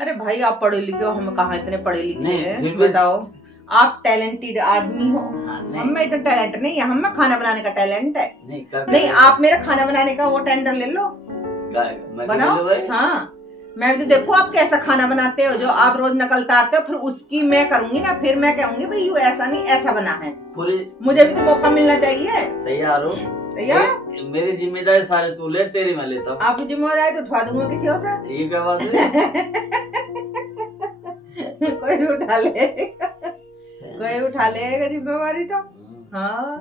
अरे भाई आप पढ़े लिखे हो, हम कहाँ इतने पढ़े लिखे नहीं, हैं। फिर भी- बताओ, आप टैलेंटेड आदमी हो। हाँ, नहीं हम में इतना टैलेंट नहीं है, हम में खाना बनाने का टैलेंट है। नहीं कर नहीं, आप मेरा खाना बनाने का वो टेंडर ले लो, मैं बनाओ। भाई हाँ, मैं भी तो देखो आप कैसा खाना बनाते हो, जो आप रोज नकल उतारते हो, फिर उसकी मैं करूंगी ना, फिर मैं कहूंगी भाई ये ऐसा नहीं ऐसा बना है। पूरी मुझे भी तो मौका मिलना चाहिए। तैयार हो। भैया मेरी जिम्मेदारी सारे तू ले, तेरी मैं लेता हूँ। आपकी जिम्मेदारी तो उठवा दूंगा किसी और से। ये क्या बात है? कोई भी उठा ले, कोई उठा लेगा जिम्मेवारी तो। हाँ,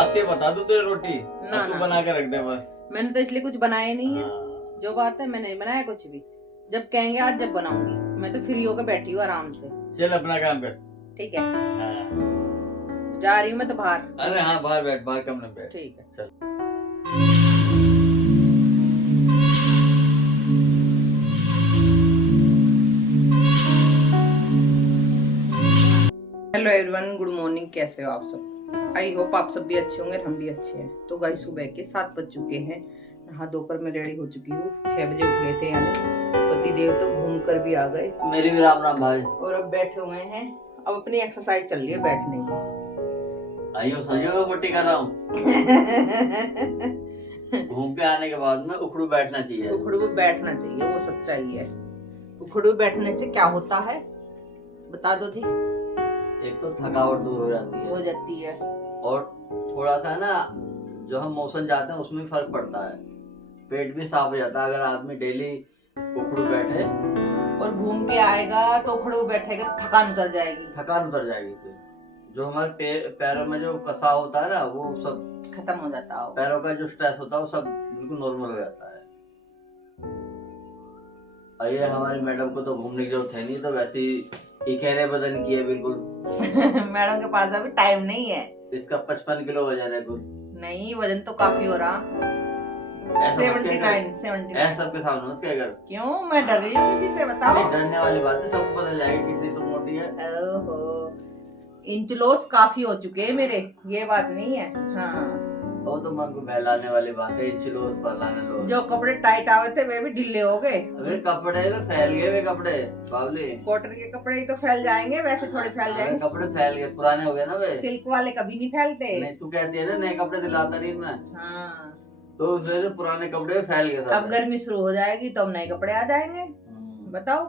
अब ते बता दूं तुझे रोटी, ना, अब तू ना। बना के रख दे बस। मैंने तो इसलिए कुछ बनाया नहीं है। हाँ। जो बात है, मैं नहीं बनाया कुछ भी। जब कहेंगे आज जब बनाऊंगी, मैं तो फ्री होकर बैठी हूँ आराम से। चल अपना काम कर। ठीक है, हाँ। जा रही हूँ मैं तो बाहर। अरे हाँ, बाहर बैठ, बाहर कमरे में बैठ। ठीक है। चल। Hello everyone, good morning. कैसे हो आप सब? आई होप आप सब भी अच्छे होंगे, हम भी अच्छे हैं। तो गाइस सुबह के 7 बज चुके हैं। नहा धोकर मैं रेडी हो चुकी हूँ। 6 बजे उठ गए थे, यानी पति देव तो घूम कर भी आ गए। मेरी भी राम राम भाई। और अब बैठे हुए हैं। अब अपनी एक्सरसाइज चल रही है बैठने की। आइयो सजो मैं मोटी कर रहा हूँ। घूम के आने के बाद में उखड़ू बैठना चाहिए। उखड़ू में बैठना चाहिए, वो सच्चाई है। उखड़ू बैठने से क्या होता है बता दो जी। एक तो थकावट दूर हो जाती है, हो जाती है, और थोड़ा सा ना जो हम मोशन जाते हैं उसमें भी फर्क पड़ता है। पेट भी साफ हो जाता है अगर आदमी डेली उखड़ू बैठे। और घूम के आएगा तो उखड़ू बैठेगा तो थकान उतर जाएगी। थकान उतर जाएगी। फिर जो हमारे पैरों में जो कसा होता है ना, वो सब खत्म हो जाता है। पैरों का जो स्ट्रेस होता है वो सब बिल्कुल नॉर्मल हो जाता है। ये हमारी मैडम को तो घूमने की जरूरत है नहीं, तो वैसे ही इकेरे बदन की है बिल्कुल। मैडम के पास अभी टाइम नहीं है। इसका 55 किलो वजन है कुल। नहीं, वजन तो काफी हो रहा। 79 सबके सामने मत क्या कर। क्यों, मैं डर रही हूँ किसी से? बताओ। नहीं, डरने वाली बात है, सबको पता जाएगी कितनी तुम मोटी है। ओहो, इंच लॉस काफी हो चुके हैं मेरे, ये बात नहीं है। हाँ, वो तो मन को बहलाने वाली बात है। इंच लो, उस पर लाने लो। जो कपड़े टाइट आए थे वे भी ढीले हो गए। अबे कपड़े में फैल गए, वे कपड़े बावली। कॉटन के कपड़े ही तो फैल जाएंगे, वैसे थोड़े फैल जाएंगे। कपड़े फैल गए, पुराने हो गए ना वे। सिल्क वाले कभी नहीं फैलते। नहीं, तू कहती है ना नए कपड़े दिलाता नहीं मैं। हाँ, तो उस वजह से पुराने कपड़े फैल गए सब। अब गर्मी शुरू हो जाएगी तो अब नए कपड़े आ जाएंगे। बताओ।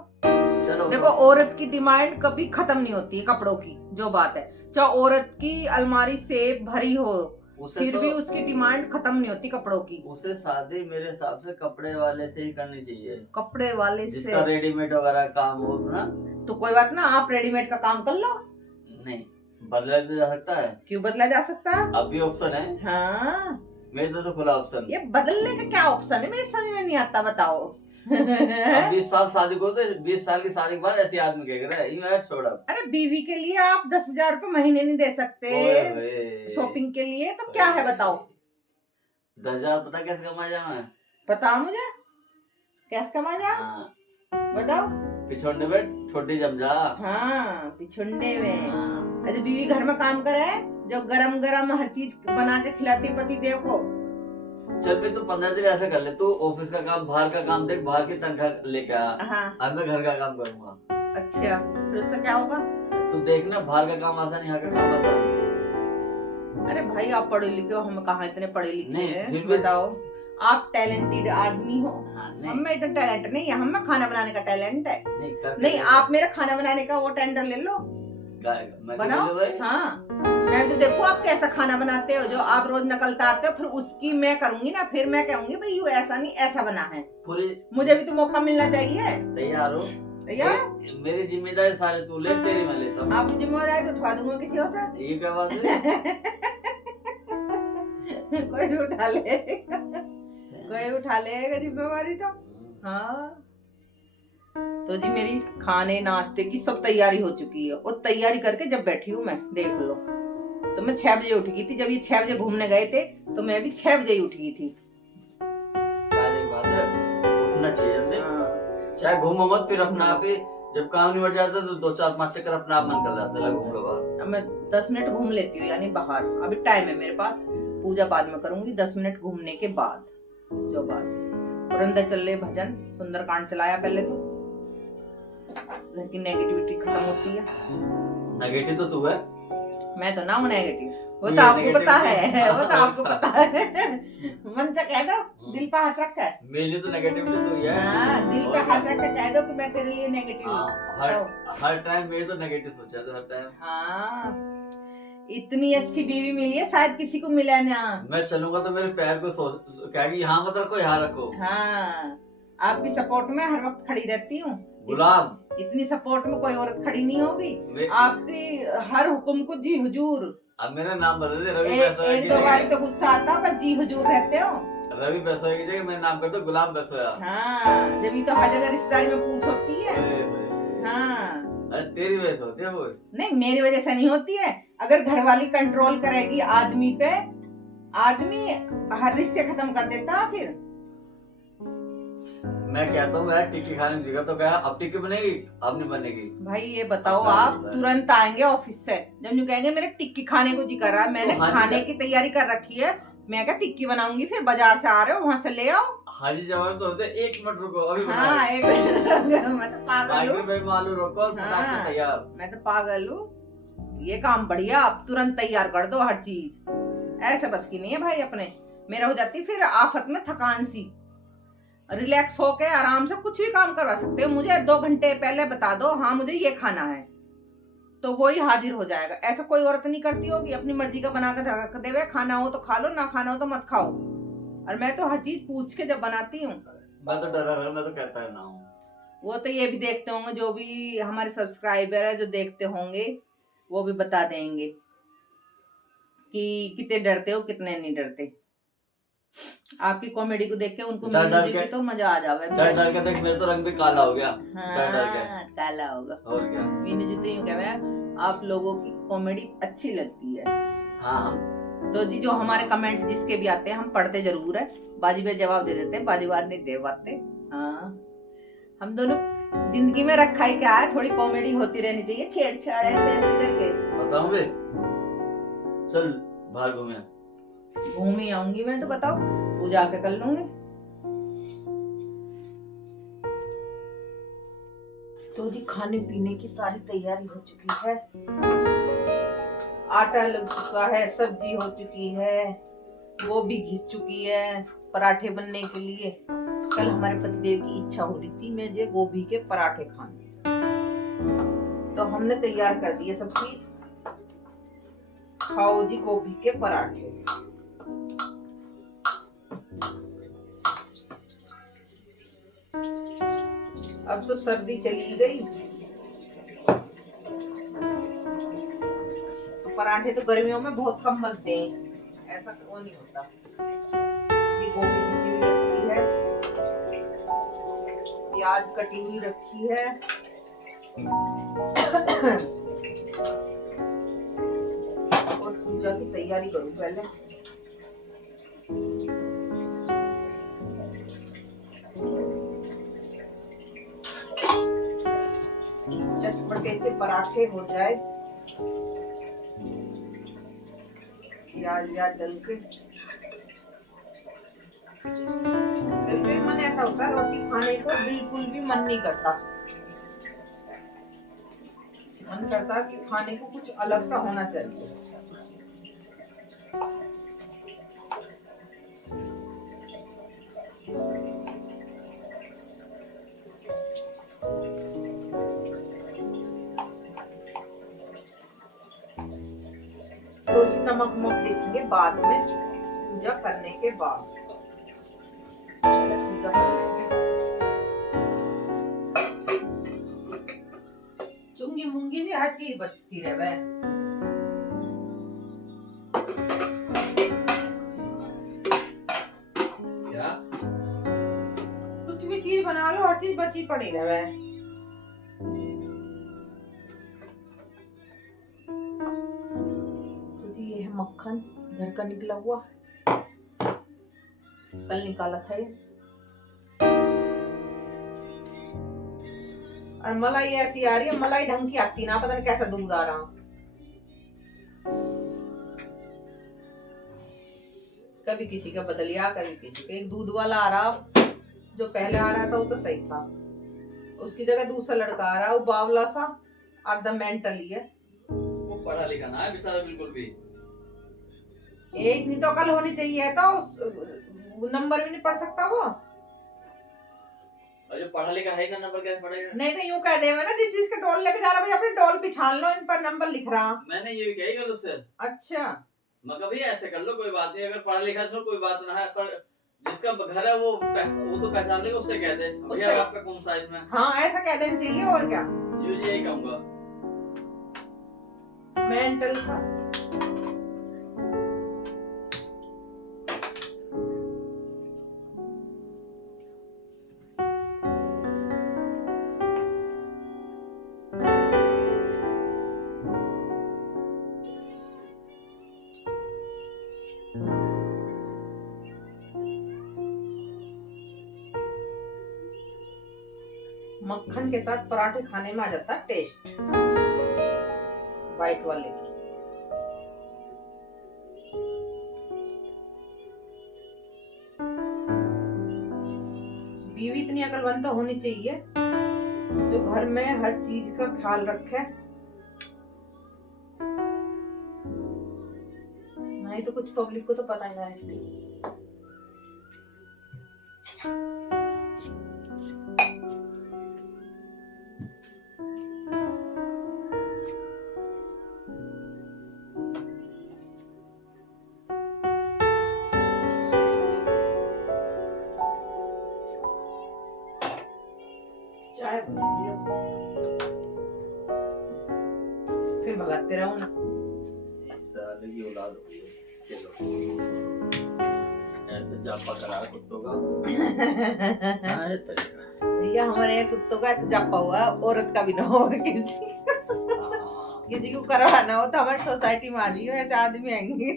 चलो देखो, औरत की डिमांड कभी खत्म नहीं होती है कपड़ों की, जो बात है। चाहे औरत की अलमारी से भरी हो, फिर भी उसकी डिमांड खत्म नहीं होती कपड़ों की। उसे शादी मेरे हिसाब से कपड़े वाले से ही करनी चाहिए। कपड़े वाले से? जिसका रेडीमेड वगैरह काम हो ना। तो कोई बात ना, आप रेडीमेड का काम कर लो। नहीं, बदला तो जा सकता है। क्यों बदला जा सकता है? अब भी ऑप्शन है। हाँ, मेरे तो खुला ऑप्शन। ये बदलने का क्या ऑप्शन है, मेरे समझ में नहीं आता। बताओ। अब 20 साल शादी को, तो 20 साल की शादी के बाद ऐसे आदमी कह रहा है यूं छोड़। अब अरे बीवी के लिए आप 10,000 रुपए महीने नहीं दे सकते शॉपिंग के लिए, तो क्या है बताओ। 10,000 पता कैसे कमा जा मैं? बताओ मुझे, कैसे कमा जा? बताओ। पिछोड़ने में छोटी जम जा। हाँ, पिछुंडे में। अच्छा, बीवी घर में काम करे, जो गरम गरम हर चीज बना के खिलाती पति देव को। चल भी तू 15 दिन ऐसा कर ले, तू ऑफिस का काम, बाहर का काम देख, बाहर की तनख्वाह लेके आ। हाँ। अब मैं घर का काम करूंगा। अच्छा, फिर उससे क्या होगा? तू देखना, बाहर का काम आसान, यहाँ का काम आसान। अरे भाई आप पढ़े लिखे हो, हम कहाँ इतने पढ़े लिखे नहीं, हैं। फिर भी- बताओ, आप टैलेंटेड आदमी हो। नहीं, हम में इतना टैलेंट नहीं है, हम में खाना बनाने का टैलेंट है। नहीं, नहीं, आप मेरा खाना बनाने का वो टेंडर ले लो, बनाओ। हाँ, मैं तो देखो आप कैसा खाना बनाते हो, जो आप रोज नकल उतारते हो, फिर उसकी मैं करूंगी ना, फिर मैं कहूंगी भाई ये ऐसा नहीं ऐसा बना है। मुझे भी तो मौका मिलना चाहिए। तैयार हो। तैयार। मेरी जिम्मेदारी सारे तू ले, तेरी मैं लेता हूँ। आपकी जिम्मेदारी तो उठवा दूंगा किसी और से। ये क्या बात है? कोई भी उठा ले, कोई उठा लेगा जिम्मेवारी तो। हाँ, तो जी मेरी खाने नाश्ते की सब तैयारी हो चुकी है, और तैयारी करके जब बैठी हूँ मैं, देख लो। तो मैं 6 बजे उठ गई थी। जब ये 6 बजे घूमने गए थे तो मैं भी 6 बजे ही उठ गई थी। बात है, उठना चाहिए जल्दी। हाँ। चाहे घूमो मत, फिर अपना आप ही जब काम निपट जाता है तो 2-4-5 चक्कर अपना आप मन कर जाता है, घूम लो बाहर। अब मैं 10 मिनट घूम लेती हूँ, यानी बाहर। अभी टाइम है मेरे पास, पूजा बाद में करूंगी 10 मिनट घूमने के बाद, जो बात। और अंदर चल रहे भजन, सुंदरकांड चलाया पहले तो। घर की नेगेटिविटी खत्म होती है। नेगेटिव तो तू है। मैं तो ना हूँ नेगेटिव, वो तू तो ये आपको negative पता तो- है, वो तो आपको पता है। मन से कह दो, दिल पे हाथ रख कर। मेरे लिए तो नेगेटिविटी तू ही है। हाँ, दिल पे और हाथ क्या? रख कर कह दो कि मैं तेरे लिए नेगेटिव हाँ, हूँ। हर टाइम मेरे तो नेगेटिव सोचा है, तो हर टाइम। हाँ, इतनी अच्छी बीवी मिली है, शायद किसी को मिला ना। मैं चलूंगा तो मेरे पैर को सोच क्या कि यहाँ मत रखो, यहाँ रखो। हाँ, आपकी सपोर्ट में हर वक्त खड़ी रहती हूँ। गुलाम, इतनी सपोर्ट में कोई औरत खड़ी नहीं होगी। मैं आपकी हर हुक्म को जी हुजूर। अब मेरा नाम बदल दे, रवि एक बेसोया की दो बार जगह। तो गुस्सा आता पर जी हुजूर रहते हो। रवि बेसोया की जगह मेरा नाम कर दो गुलाम बेसोया। हाँ, जब तो हर जगह रिश्तेदारी में पूछ होती है। ओए होए। हाँ, अरे तेरी वजह से होती है वो। नहीं मेरी वजह से नहीं होती है। अगर घरवाली कंट्रोल करेगी आदमी पे, आदमी हर रिश्ते खत्म कर देता फिर। मैं कहता हूँ यार टिक्की खाने की जगह तो क्या अब टिक्की बनेगी, अब नहीं बनेगी। भाई ये बताओ, अपना आप होता है। तुरंत आएंगे ऑफिस से, जब न्यू कहेंगे मेरे टिक्की खाने को जी कर रहा है, मैंने तो हाँ जी खाने सर। की तैयारी कर रखी है, मैं क्या टिक्की बनाऊंगी, फिर बाजार से आ रहे हो वहां से ले आओ। हाजी जवाब तो होते 1 मिनट रुको अभी बना हाँ, रहे। एक मिनट। मैं तो पागल हूँ, माइक्रोवेव में आलू रखो और फटाक से हाँ। तैयार। मैं तो पागल हूँ। ये काम बढ़िया, आप तुरंत तैयार कर दो हर चीज। ऐसे बस की नहीं है भाई अपने। मेरा हो जाती फिर आफत में थकान सी। रिलैक्स होके आराम से कुछ भी काम करवा सकते हो, मुझे 2 घंटे पहले बता दो, हाँ मुझे ये खाना है, तो वही हाजिर हो जाएगा। ऐसा कोई औरत नहीं करती होगी, अपनी मर्जी का बना के रख देवे, खाना हो तो खा लो, ना खाना हो तो मत खाओ। और मैं तो हर चीज पूछ के जब बनाती हूँ। मैं तो डरा रहा, मैं तो कहता है ना हूँ। वो तो ये भी देखते होंगे, जो भी हमारे सब्सक्राइबर है जो देखते होंगे वो भी बता देंगे कि कितने डरते हो कितने नहीं डरते। आपकी कॉमेडी को देख के उनको डर डर म्यूजिक के की तो मजा आ जावे। डर डर के देख मेरा तो रंग भी काला हो गया। डर डर के। हाँ, काला होगा। और क्या। मीनू जी तो यूं कह रहे हैं, आप लोगों की कॉमेडी अच्छी लगती है। हाँ तो जी जो हमारे कमेंट जिसके भी आते हैं हम पढ़ते जरूर है, बाजी में जवाब दे देते हैं, बाजी बार नहीं दे पाते। हाँ, हम दोनों जिंदगी में रखा ही क्या है, थोड़ी कॉमेडी होती रहनी चाहिए, छेड़छाड़ ऐसे ऐसे करके। बताऊँ बे, चल बाहर घूमे। घूम ही आऊंगी मैं तो, बताओ पूजा के कर लूंगी। तो जी खाने पीने की सारी तैयारी हो चुकी है, आटा लग चुका है, सब्जी हो चुकी है, गोभी घिस चुकी है पराठे बनने के लिए। कल हमारे पतिदेव की इच्छा हो रही थी मुझे गोभी के पराठे खाने, तो हमने तैयार कर दिए सब चीज। खाओ जी गोभी के पराठे। अब तो सर्दी चली गई, पराठे तो गर्मियों में बहुत कम बनते हैं, ऐसा वो नहीं होता। ये गोभी घिसी हुई रखी है, प्याज कटी हुई रखी है, और पूजा की तैयारी करूं पहले। चटपटे से पराठे हो जाए, प्याज डल के। कभी मन ऐसा होता है रोटी खाने को बिल्कुल भी मन नहीं करता, मन करता है कि खाने को कुछ अलग सा होना चाहिए। तो नमक मक देखेंगे बाद में, पूजा करने के बाद। पूजा चुंगी मुंगी से हर चीज बचती रहे। क्या कुछ भी चीज बना लो, हर चीज बची पड़ी रहे। ये है मक्खन घर का निकला हुआ, कल निकाला था ये। और मलाई ऐसी आ रही है, मलाई ढंग की आती ना, पता नहीं कैसा दूध आ रहा। कभी किसी का बदलिया, कभी किसी का। एक दूध वाला आ रहा, जो पहले आ रहा था वो तो सही था, उसकी जगह दूसरा लड़का आ रहा है, वो बावला सा एकदम मेंटली है। वो पढ़ा लिखा ना है बेचारा बिल्कुल भी। ये इतनी तो अकल होनी चाहिए, तो नंबर भी नहीं पढ़ सकता वो। और जो पढ़ा लिखा है ना नंबर कैसे पढ़ेगा? नहीं तो यूं कह दे ना, जिस चीज का डोल लेके जा रहा भाई अपने डोल पिछाल लो, इन पर नंबर लिख रहा। मैंने ये कही कल उससे। अच्छा मैं कभी ऐसे कर लो, कोई बात नहीं, अगर पढ़ा लिखा तो कोई बात ना है, पर जिसका घर है वो तो पहचान लेगा, उससे कह दे भैया आपका कौन सा इसमें। हाँ ऐसा कह देना चाहिए, और क्या। यही कहूंगा। मेंटल सा। मक्खन के साथ पराठे खाने में आ जाता है टेस्ट, व्हाइट वाले की। बीवी इतनी अकलमंद तो होनी चाहिए जो घर में हर चीज का ख्याल रखे, नहीं तो कुछ पब्लिक को तो पता ही ना रहती। चाय बनेगी अब, फिर भगाते रहो ना। साले की औलाद हो गई। चलो ऐसे जापा करा कुत्तों का। अरे तरीका भैया हमारे यहाँ कुत्तों का ऐसा जापा हुआ है, औरत का भी ना हो किसी को करवाना हो तो हमारी सोसाइटी में आ जाइए, ऐसे आदमी आएंगे।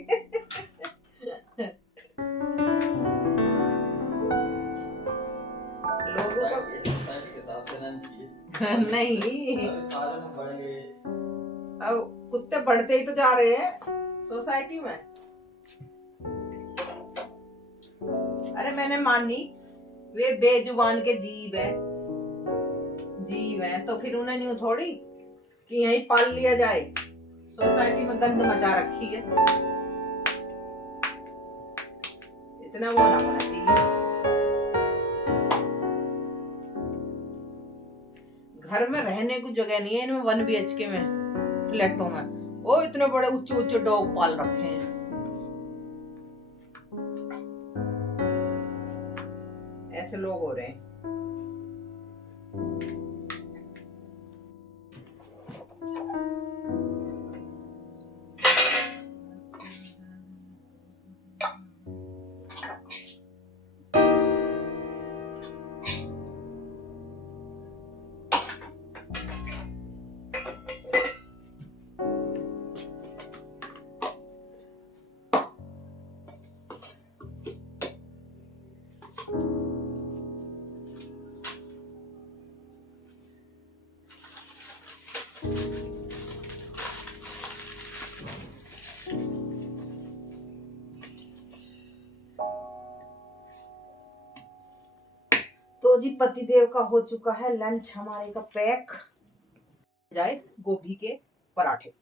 लोगों को नहीं, अब कुत्ते बढ़ते ही तो जा रहे हैं सोसाइटी में। अरे मैंने मानी वे बेजुबान के जीव है तो फिर उन्हें न्यू थोड़ी कि यहीं पाल लिया जाए। सोसाइटी में गंद मचा रखी है, इतना वो ना होना चाहिए। घर में रहने को जगह नहीं है इनमें, 1 BHK में फ्लैटों में वो इतने बड़े ऊंचे ऊंचे डॉग पाल रखे हैं। ऐसे लोग हो रहे हैं। तो जी पतिदेव का हो चुका है लंच हमारे का पैक। जाए गोभी के पराठे।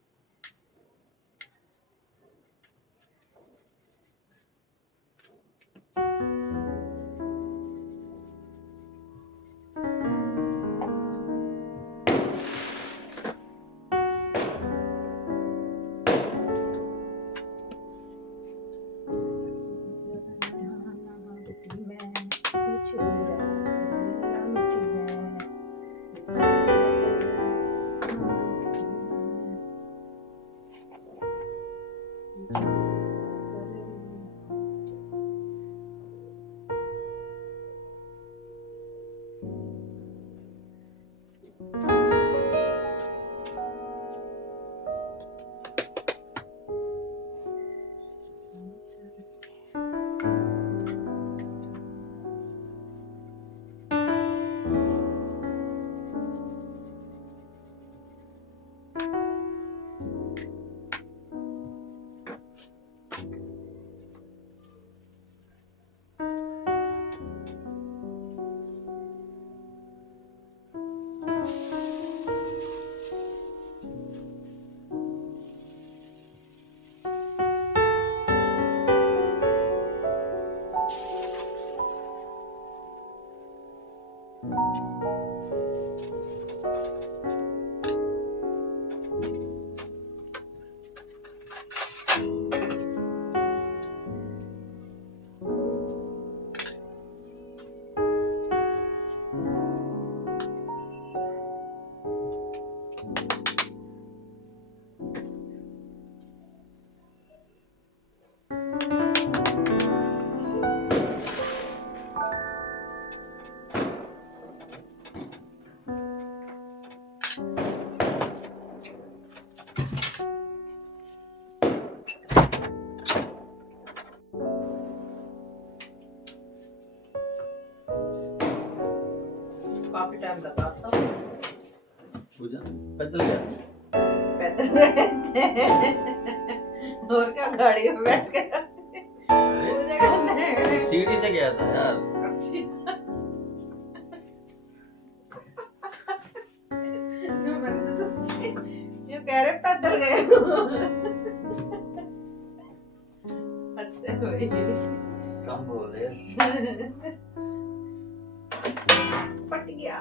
टाइम लगाता हूँ। पूजा पैदल गया पैदल गए थे। और क्या, गाड़ी में बैठ के पूजा करने। सीढ़ी से गया था यार। अच्छी। मैंने तो ये कह रहे पैदल गए। अच्छा भाई कम बोले। फट गया।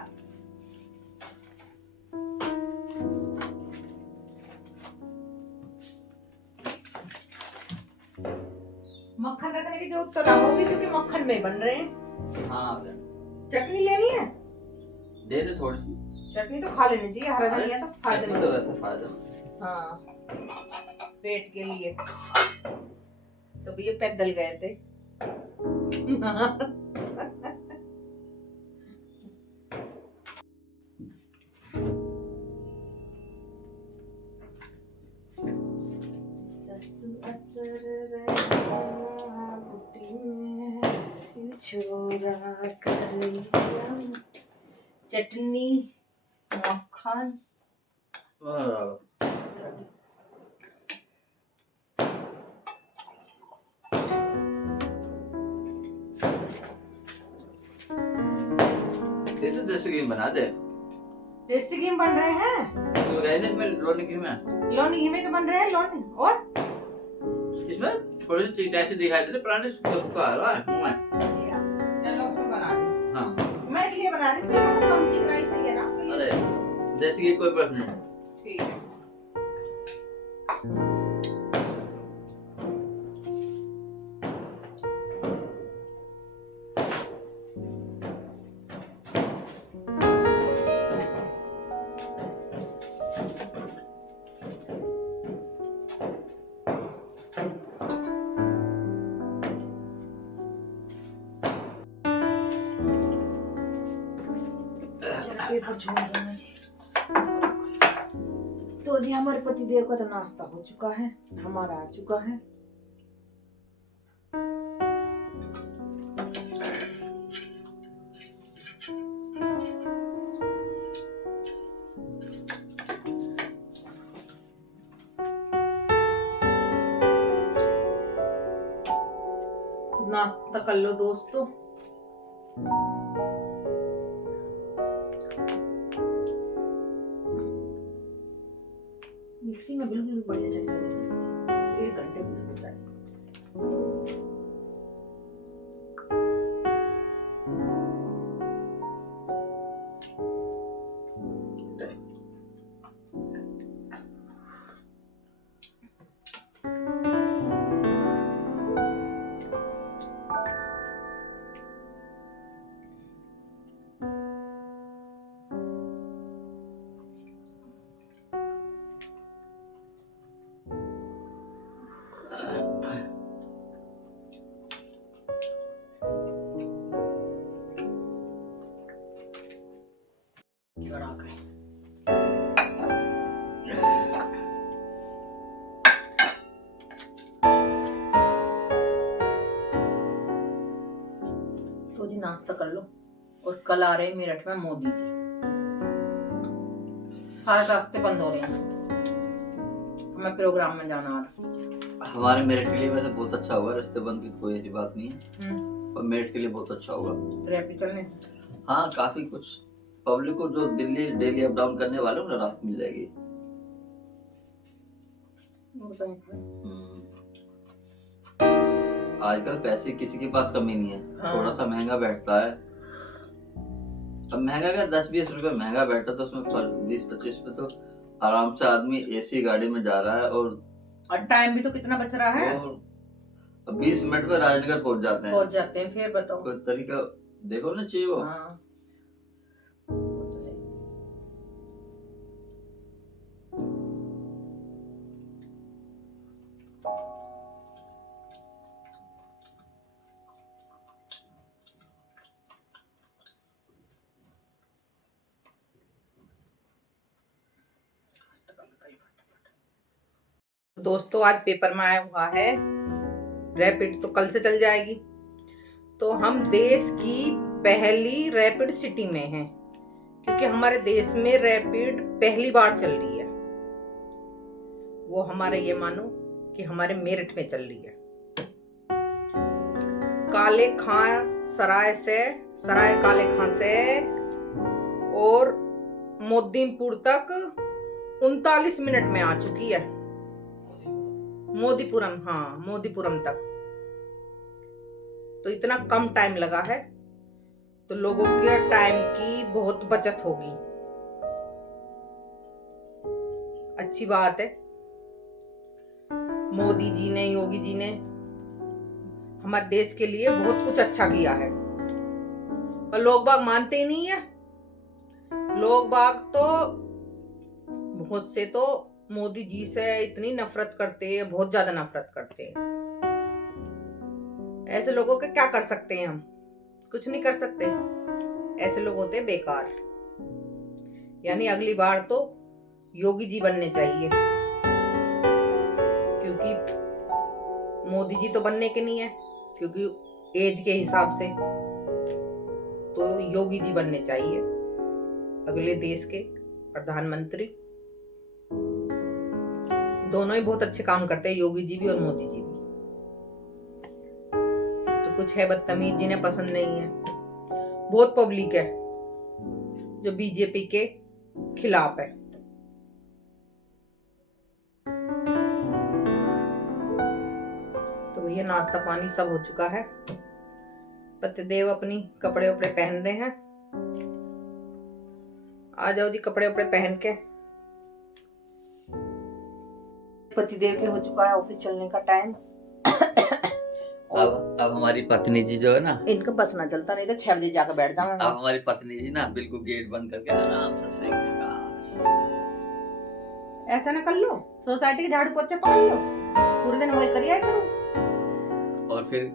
मक्खन रखने की जरूरत तो ना होगी क्योंकि मक्खन में बन रहे हैं। हाँ चटनी लेनी है, दे दे थोड़ी सी। चटनी तो खा लेनी चाहिए, हरा धनिया तो चटनी फायदेमंद तो है। वैसे फायदेमंद। हाँ, पेट के लिए। तो भैया पैदल गए थे। चटनी मक्खन। ये तो देसी घी बना दे। देसी घी में बन रहे हैं। तो गए ना इसमें लोनी घी में। लोनी घी में तो बन रहे हैं लोनी। और इसमें थोड़ी सी ऐसे दिखाई दे पुराने उसका आ रहा है मुंह में। चलो मैं बना दी। हाँ मैं इसलिए बना रही थी मतलब कम चिकनाई सही है ना। अरे देसी घी कोई प्रश्न नहीं। ठीक है। पेपर छोड़ देना जी। तो जी हमारे पति देव का तो नाश्ता हो चुका है, हमारा आ चुका है। तो नाश्ता कर लो दोस्तों। मिक्सी में बिल्कुल बढ़िया चटनी नहीं, 1 घंटे में हो जाएगा। तो जी नाश्ता कर लो। और कल आ रहे हैं मेरठ में मोदी जी, सारे रास्ते बंद हो रहे हैं, हमें प्रोग्राम में जाना आ रहा। हमारे मेरिट के लिए वैसे बहुत अच्छा होगा, रास्ते बंद की कोई ऐसी बात नहीं है। और मेरिट के लिए बहुत अच्छा होगा रैपिड चलने से। हाँ काफी कुछ पब्लिक को जो दिल्ली डेली अप डाउन करने वाले उन्हें राहत मिल जाएगी। आजकल पैसे किसी के पास कमी नहीं है। हाँ। थोड़ा सा महंगा बैठता है, अब महंगा क्या 10-20 रुपए महंगा बैठा तो उसमें फर्क 20-25 रुपए तो आराम से आदमी एसी गाड़ी में जा रहा है। और टाइम भी तो कितना बच रहा है। और 20 मिनट में राजनगर पहुंच जाते हैं। फिर बताओ कोई तरीका देखो ना चाहिए वो। हाँ। दोस्तों आज पेपर में आया हुआ है रैपिड, तो कल से चल जाएगी। तो हम देश की पहली रैपिड सिटी में हैं, क्योंकि हमारे देश में रैपिड पहली बार चल रही है। वो हमारे ये मानो कि हमारे मेरठ में चल रही है। काले खां सराय काले खां से और मोदीपुर तक 39 मिनट में आ चुकी है। मोदीपुरम, हाँ मोदीपुरम तक। तो इतना कम टाइम लगा है, तो लोगों के टाइम की बहुत बचत होगी। अच्छी बात है। मोदी जी ने, योगी जी ने हमारे देश के लिए बहुत कुछ अच्छा किया है, पर लोग बाग मानते ही नहीं है। लोग बाग तो बहुत से तो मोदी जी से इतनी नफरत करते हैं, बहुत ज्यादा नफरत करते हैं। ऐसे लोगों के क्या कर सकते हैं हम? कुछ नहीं कर सकते। ऐसे लोग होते बेकार। यानी अगली बार तो योगी जी बनने चाहिए, क्योंकि मोदी जी तो बनने के नहीं है, क्योंकि एज के हिसाब से तो योगी जी बनने चाहिए अगले देश के प्रधानमंत्री। दोनों ही बहुत अच्छे काम करते हैं, योगी जी भी और मोदी जी भी। तो कुछ है बदतमीज जिन्हें पसंद नहीं है। बहुत पब्लिक है जो बीजेपी के खिलाफ है। तो भैया नाश्ता पानी सब हो चुका है। पतिदेव अपनी कपड़े उपड़े पहन रहे हैं। आ जाओ जी, कपड़े उपड़े पहन के। पतिदेव के हो चुका है ऑफिस चलने का टाइम। अब हमारी पत्नी जी जो है ना, इनका बस ना चलता, नहीं तो 6 बजे जाकर बैठ जाऊंगा। अब हमारी पत्नी जी ना बिल्कुल गेट बंद करके आराम से सोएंगे। ऐसा ना कर लो, सोसाइटी के झाड़ू पोछे पकड़ लो, पूरे दिन वही करिए करो। और फिर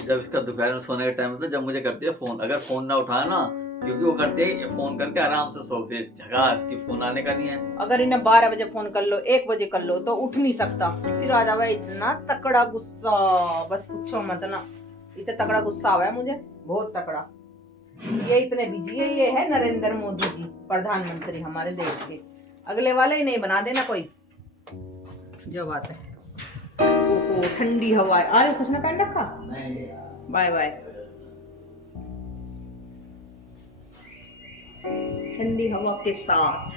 जब इसका दोपहर में सोने का टाइम होता है, जब मुझे करती है फोन, अगर फोन ना उठाया ना, क्योंकि वो करती है फोन करके आराम से सो, फिर झकास की फोन आने का नहीं है। अगर इन्हें 12 बजे फोन कर लो, 1 बजे कर लो, तो उठ नहीं सकता। फिर आ जावा इतना तकड़ा गुस्सा, बस पूछो मत ना। इतना तकड़ा गुस्सा आवा है मुझे, बहुत तकड़ा। ये इतने बिजी है। ये है नरेंद्र मोदी जी, प्रधानमंत्री हमारे देश के। अगले वाले ही नहीं बना देना कोई, जो बात है। ओहो ठंडी हवा। आज कुछ ना पहन रखा। Bye bye. ठंडी हवा के साथ।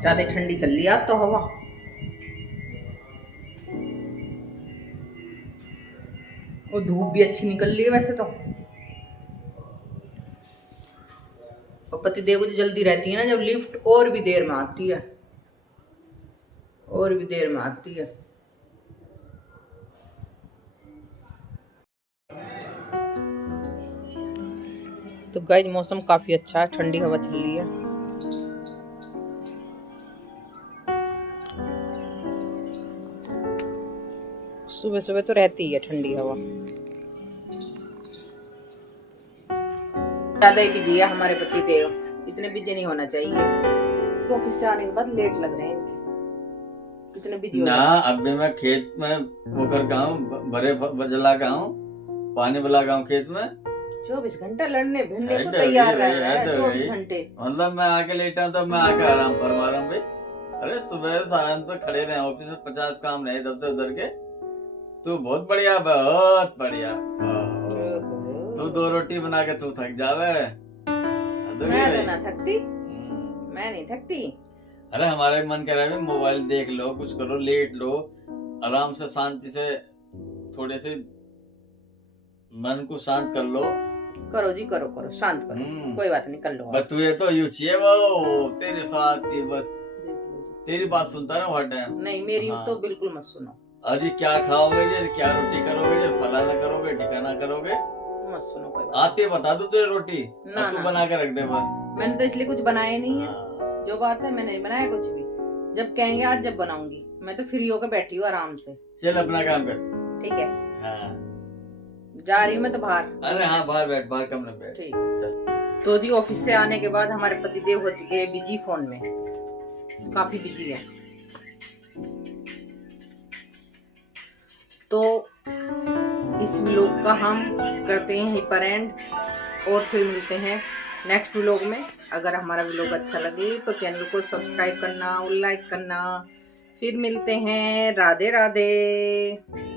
ज्यादा ठंडी चल रही है अब तो हवा। और धूप भी अच्छी निकल रही है वैसे तो। और पतिदेव को जो जल्दी रहती है ना, जब लिफ्ट और भी देर में आती है, और भी देर में आती है। तो गाइस मौसम काफी अच्छा है, ठंडी हवा चल रही है। सुबह सुबह तो रहती है ठंडी हवा। ज्यादा ही बिजी है हमारे पति देव, इतने बिजी नहीं होना चाहिए। तो ऑफिस से आने के बाद लेट लग रहे हैं इनके, कितने बिजी ना। अभी मैं खेत में वो कर गया हूँ, भरे जला गया हूँ, पानी बला गया हूँ खेत में। 24 घंटा लड़ने भिड़ने को तैयार रहना है। 24 घंटे मतलब मैं आके लेटा तो मैं आके आराम फरमा रहा हूँ भाई। अरे सुबह शाम तो खड़े रहे ऑफिस में, 50 काम रहे इधर से उधर के। तू बहुत बढ़िया, बहुत बढ़िया। तू 2 रोटी बना के तू थक जावे। मैं तो ना थकती, मैं नहीं थकती। अरे हमारे मन कह रहा है मोबाइल देख लो, कुछ करो, लेट लो, आराम से शांति से थोड़े से मन को शांत कर लो। करो जी, करो करो, शांत करो, कोई बात नहीं, कर लो। बस तू ये तो यूं चाहिए वो तेरे साथ ही, बस तेरी बात सुनता रहा हर टाइम। नहीं मेरी तो बिल्कुल मत सुनो। अरे क्या खाओगे जी, क्या रोटी करोगे जी, फलाना करोगे ठिकाना करोगे, मत सुनो कोई बात। आते बता दो तुझे रोटी, ना तू बना के रख दे बस। मैंने तो इसलिए कुछ बनाया नहीं है। जो बात है मैंने नहीं बनाया कुछ भी। जब कहेंगे आज जब बनाऊंगी। मैं तो फ्री होकर बैठी हूँ आराम से। चल अपना काम कर। ठीक है। हाँ। जा रही हूँ मैं तो बाहर। अरे हाँ बाहर बैठ, बाहर कमरे में बैठ। ठीक है। तो जी ऑफिस से आने के बाद हमारे पतिदेव हो चुके हैं बिजी फोन में, काफी बिजी है। तो इस व्लॉग का हम करते हैं यहीं पर एंड, और फिर मिलते हैं नेक्स्ट व्लॉग में। अगर हमारा व्लॉग अच्छा लगे तो चैनल को सब्सक्राइब करना और लाइक करना। फिर मिलते हैं। राधे राधे।